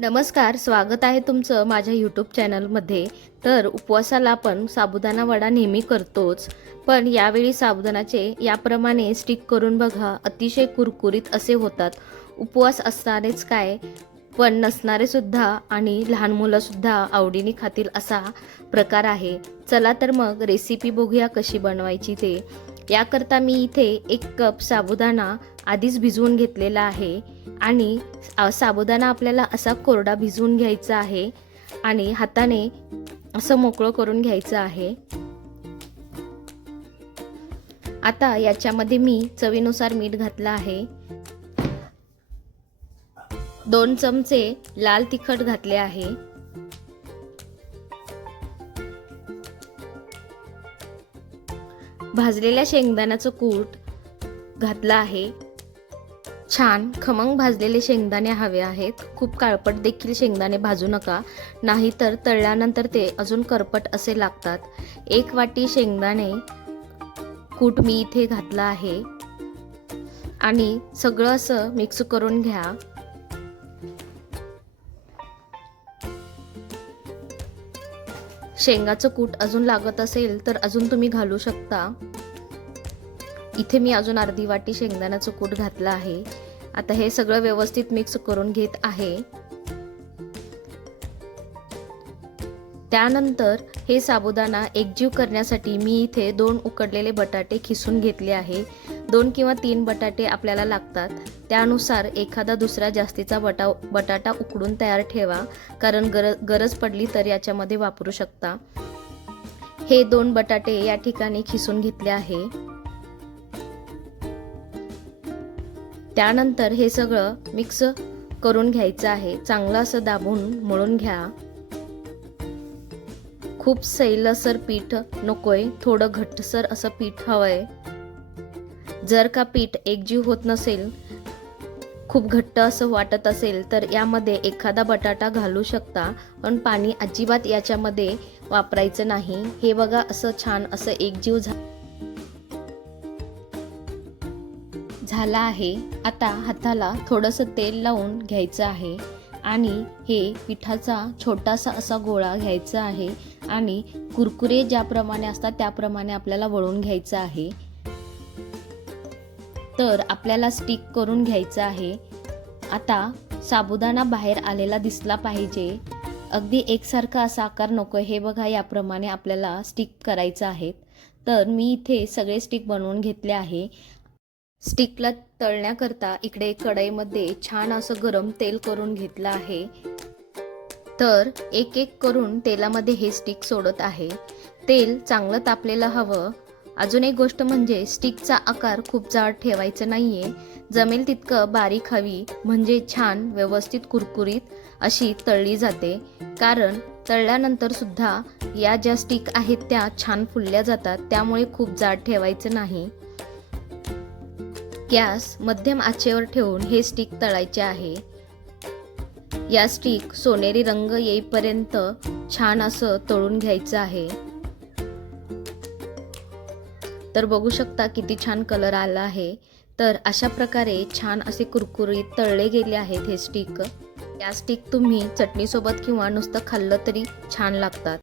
नमस्कार स्वागत आहे तुमचं माझ्या यूट्यूब चॅनलमध्ये. तर उपवासाला आपण साबुदाणा वडा नेहमी करतोच पण यावेळी साबुदाणाचे याप्रमाणे स्टिक करून बघा अतिशय कुरकुरीत असे होतात. उपवास असणारेच काय? पण नसणारे सुद्धा आणि लहान मुलंसुद्धा आवडीने खातील असा प्रकार आहे. चला तर मग रेसिपी बघूया कशी बनवायची ते. याकरता मी इथे एक कप साबुदाणा आधीच भिजवून घेतलेला आहे आणि साबुदाणा आपल्याला असा कोरडा भिजवून घ्यायचा आहे आणि हाताने असं मोकळं करून घ्यायचं आहे. आता याच्यामध्ये मी चवीनुसार मीठ घातलं आहे. दोन चमचे लाल तिखट घातले आहे. भाजलेल्या शेंगदाण्याचं कूट घातलं आहे. छान खमंग भाजलेले शेंगदाणे हवे आहेत. खूप काळपट देखील शेंगदाणे भाजू नका. नाहीतर तळल्यानंतर ते अजून करपट असे लागतात. एक वाटी शेंगदाणे कूट मी इथे घातला आहे. आणि सगळं असं मिक्स करून घ्या. शेंगाचं कूट अजून लागत असेल तर अजून तुम्ही घालू शकता. इथे मी अजून अर्धी वाटी शेंगदाण्याचं कूट घातलं आहे. आता हे सगळं व्यवस्थित मिक्स करून घेत आहे. त्यानंतर हे साबुदाणा एकजीव करण्यासाठी मी इथे दोन उकडलेले बटाटे खिसून घेतले आहे. दोन किंवा तीन बटाटे आपल्याला लागतात. त्यानुसार एखादा दुसरा जास्तीचा बटा बटाटा उकडून तयार ठेवा कारण गर गरज पडली तर याच्यामध्ये वापरू शकता. हे दोन बटाटे या ठिकाणी खिसून घेतले आहे. त्यानंतर हे सगळं मिक्स करून घ्यायचं आहे. चांगलं असं दाबून मळून घ्या. खूप सैलसर पीठ नकोय थोडं घट्टसर असं पीठ हवंय. जर का पीठ एकजीव होत नसेल खूप घट्ट असं वाटत असेल तर यामध्ये एखादा बटाटा घालू शकता पण पाणी अजिबात याच्यामध्ये वापरायचं नाही. हे बघा असं छान असं एकजीव झा झाला आहे. आता हाताला थोडंसं तेल लावून घ्यायचं आहे आणि हे पिठाचा छोटासा असा गोळा घ्यायचा आहे आणि कुरकुरे ज्याप्रमाणे असतात त्याप्रमाणे आपल्याला वळून घ्यायचं आहे. तर आपल्याला स्टिक करून घ्यायचं आहे. आता साबुदाणा बाहेर आलेला दिसला पाहिजे. अगदी एकसारखा असा आकार नको हे बघा याप्रमाणे आपल्याला स्टिक करायचं आहे. तर मी इथे सगळे स्टिक बनवून घेतले आहे. स्टिकला तळण्याकरता इकडे कढईमध्ये छान असं गरम तेल करून घेतलं आहे. तर एक एक करून तेलामध्ये हे स्टिक सोडत आहे. तेल चांगलं तापलेलं हवं. अजून एक गोष्ट म्हणजे स्टिकचा आकार खूप जाड ठेवायचं आहे जमेल तितकं बारीक हवी म्हणजे छान व्यवस्थित कुरकुरीत अशी तळली जाते. कारण तळल्यानंतर सुद्धा या ज्या स्टिक आहेत त्या छान फुलल्या जातात त्यामुळे खूप जाड ठेवायचं नाही. गॅस मध्यम आचेवर ठेवून हे स्टिक तळायचे आहे. या स्टिक सोनेरी रंग येईपर्यंत छान असं तळून घ्यायचं आहे. तर बघू शकता किती छान कलर आला आहे. तर अशा प्रकारे छान असे कुरकुरीत तळले गेले आहेत हे स्टिक. या स्टिक तुम्ही चटणीसोबत किंवा नुसतं खाल्लं तरी छान लागतात.